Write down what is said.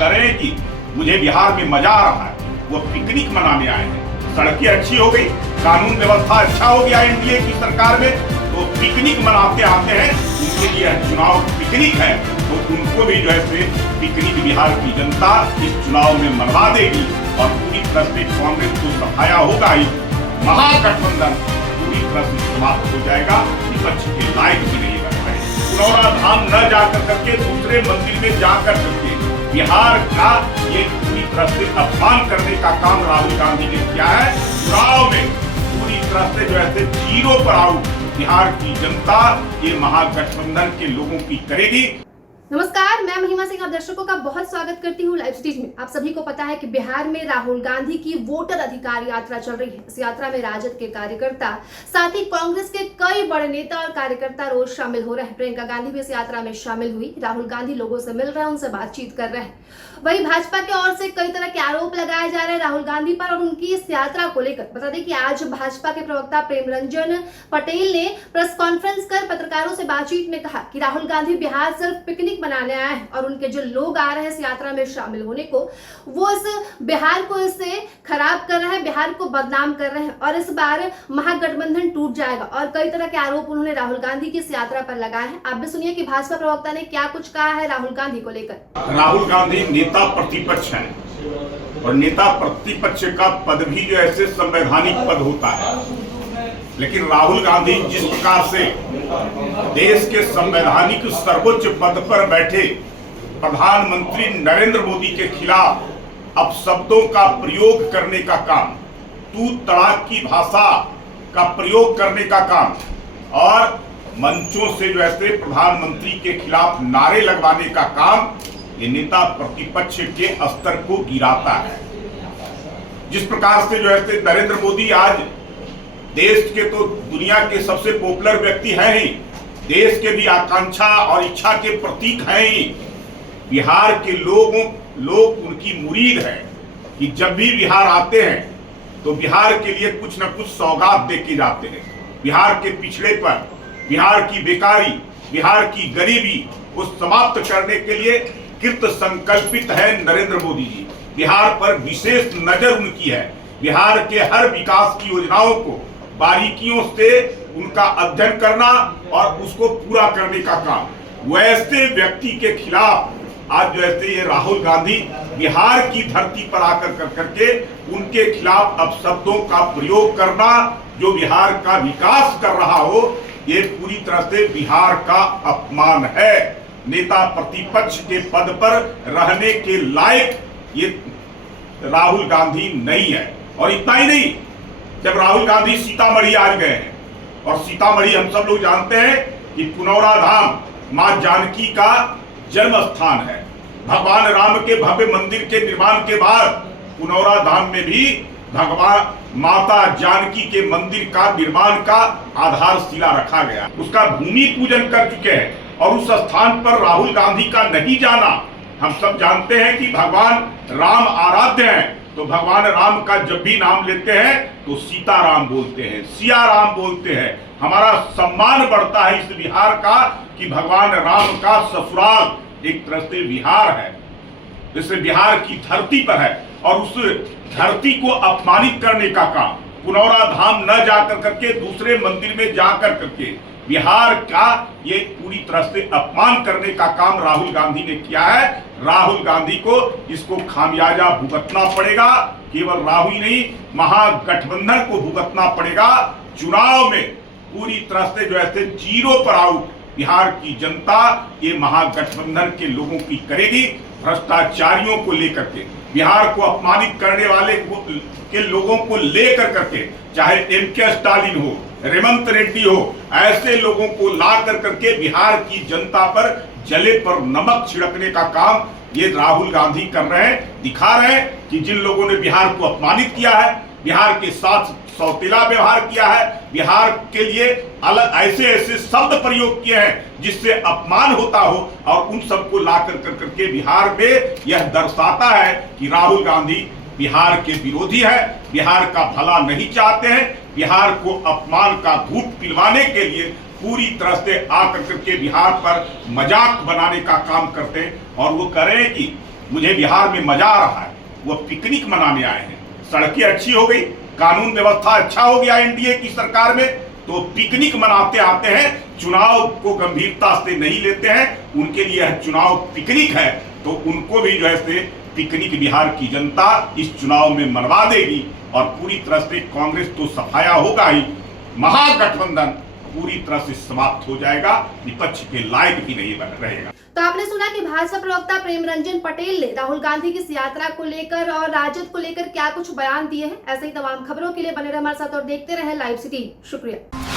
करें कि मुझे बिहार में मजा आ रहा है, वो पिकनिक मनाने आए हैं। सड़कें अच्छी हो गई, कानून व्यवस्था अच्छा हो गया एनडीए की सरकार में, तो पिकनिक मनाते आते हैं। उनके लिए चुनाव पिकनिक है, तो उनको भी जो है पिकनिक बिहार की जनता इस चुनाव में मनवा देगी और पूरी तरह से कांग्रेस को सफाया होगा ही। महागठबंधन पूरी तरह से समाप्त हो जाएगा, विपक्ष के लायक भी नहीं रह पाए। पुनौरा धाम न जाकर करके दूसरे मंदिर में जाकर करके बिहार का ये पूरी तरह से अपमान करने का काम राहुल गांधी ने किया है। चुनाव में पूरी तरह से जो है जीरो पर आउट बिहार की जनता ये महागठबंधन के लोगों की करेगी। नमस्कार, मैं महिमा सिंह आप दर्शकों का बहुत स्वागत करती हूँ लाइव स्टेज में। आप सभी को पता है कि बिहार में राहुल गांधी की वोटर अधिकार यात्रा चल रही है। इस यात्रा में राजद के कार्यकर्ता, साथ ही कांग्रेस के कई बड़े नेता और कार्यकर्ता रोज शामिल हो रहे हैं। प्रियंका गांधी भी इस यात्रा में शामिल हुई। राहुल गांधी लोगों से मिल रहे हैं, उनसे बातचीत कर रहे हैं। वहीं भाजपा की ओर से कई तरह के आरोप लगाए जा रहे हैं राहुल गांधी पर और उनकी इस यात्रा को लेकर। बता दें कि आज भाजपा के प्रवक्ता प्रेमरंजन पटेल ने प्रेस कॉन्फ्रेंस कर पत्रकारों से बातचीत में कहा कि राहुल गांधी बिहार सिर्फ पिकनिक मनाने आए हैं और उनके जो लोग आ रहे हैं इस यात्रा में शामिल होने को, वो इस बिहार को इससे खराब कर रहे हैं, बिहार को बदनाम कर रहे हैं और इस बार महागठबंधन टूट जाएगा। और कई तरह के आरोप उन्होंने राहुल गांधी की इस यात्रा पर लगाए हैं। आप भी सुनिए कि भाजपा प्रवक्ता ने क्या कुछ कहा है राहुल गांधी को लेकर। राहुल गांधी नेता प्रतिपक्ष हैं और नेता प्रतिपक्ष का पद भी जो ऐसे संवैधानिक पद होता है, लेकिन राहुल गांधी जिस प्रकार से देश के संवैधानिक सर्वोच्च पद पर बैठे प्रधानमंत्री नरेंद्र मोदी के खिलाफ अपशब्दों का प्रयोग करने का काम, तू तड़ाक की भाषा का प्रयोग करने का काम और मंचों से जो ऐसे प्रधानमंत्री के खिलाफ नारे लगवाने का काम, ये नेता प्रतिपक्ष के स्तर को गिराता है। जिस प्रकार से जो है नरेंद्र मोदी आज देश के तो दुनिया के सबसे पॉपुलर व्यक्ति हैं ही, देश के भी आकांक्षा और इच्छा के प्रतीक हैं ही। बिहार के लोग उनकी मुरीद है कि जब भी बिहार आते हैं तो बिहार के लिए कुछ न कुछ सौगात दे के जाते हैं। बिहार के पिछड़ेपन, बिहार की बेकारी, बिहार की गरीबी को समाप्त करने के लिए कृत संकल्पित है नरेंद्र मोदी जी। बिहार पर विशेष नजर उनकी है। बिहार के हर विकास की योजनाओं को बारीकियों से उनका अध्ययन करना और उसको पूरा करने का काम। वैसे व्यक्ति के खिलाफ आज जो ऐसे ये राहुल गांधी बिहार की धरती पर आकर करके उनके खिलाफ अपशब्दों का प्रयोग करना, जो बिहार का विकास कर रहा हो, ये पूरी तरह से बिहार का अपमान है। नेता प्रतिपक्ष के पद पर रहने के लायक ये राहुल गांधी नहीं है। और इतना ही नहीं, जब राहुल गांधी सीतामढ़ी आज गए हैं, और सीतामढ़ी हम सब लोग जानते हैं कि पुनौरा धाम मां जानकी का जन्म स्थान है। भगवान राम के भव्य मंदिर के निर्माण के बाद पुनौरा धाम में भी भगवान माता जानकी के मंदिर का निर्माण का आधारशिला रखा गया, उसका भूमि पूजन कर चुके हैं। और उस स्थान पर राहुल गांधी का नहीं जाना, हम सब जानते हैं कि भगवान राम आराध्य हैं, तो भगवान राम का जब भी नाम लेते हैं तो सीताराम बोलते हैं, सिया राम बोलते हैं। हमारा सम्मान बढ़ता है इस बिहार का कि भगवान राम का ससुराल एक तरह से बिहार है, जैसे बिहार की धरती पर है। और उस धरती को अपमानित करने का काम, पुनौरा धाम न जाकर करके दूसरे मंदिर में जाकर करके बिहार का ये पूरी तरह से अपमान करने का काम राहुल गांधी ने किया है। राहुल गांधी को इसको खामियाजा भुगतना पड़ेगा। केवल राहुल नहीं, महागठबंधन को भुगतना पड़ेगा। चुनाव में पूरी तरह से जो है जीरो पर आउट बिहार की जनता ये महागठबंधन के लोगों की करेगी। भ्रष्टाचारियों को लेकर के, बिहार को अपमानित करने वाले के लोगों को लेकर करके, चाहे एम.के. स्टालिन हो, रेवंत रेड्डी हो, ऐसे लोगों को ला कर करके बिहार की जनता पर जले पर नमक छिड़कने का काम ये राहुल गांधी कर रहे हैं। दिखा रहे हैं कि जिन लोगों ने बिहार को अपमानित किया है, बिहार के साथ सौतेला व्यवहार किया है, बिहार के लिए अलग ऐसे ऐसे शब्द प्रयोग किए हैं जिससे अपमान होता हो, और उन सबको ला कर करके बिहार में यह दर्शाता है कि राहुल गांधी बिहार के विरोधी है, बिहार का भला नहीं चाहते हैं, बिहार को अपमान का घूंट पिलवाने के लिए पूरी तरह से आकर करके बिहार पर मजाक बनाने का काम करते हैं। और वो करें कि मुझे बिहार में मजा आ रहा है, वो पिकनिक मनाने आए हैं। सड़कें अच्छी हो गई, कानून व्यवस्था अच्छा हो गया एनडीए की सरकार में, तो पिकनिक मनाते आते हैं, चुनाव को गंभीरता से नहीं लेते हैं। उनके लिए यह चुनाव पिकनिक है, तो उनको भी जो है से पिकनिक बिहार की जनता इस चुनाव में मनवा देगी और पूरी तरह से कांग्रेस तो सफाया होगा ही, महागठबंधन पूरी तरह से समाप्त हो जाएगा, विपक्ष के लायक भी नहीं रहेगा। तो आपने सुना कि भाजपा प्रवक्ता प्रेम रंजन पटेल ने राहुल गांधी की इस यात्रा को लेकर और राजद को लेकर क्या कुछ बयान दिए हैं। ऐसे ही तमाम खबरों के लिए बने रहे हमारे साथ और देखते रहे लाइव सिटी। शुक्रिया।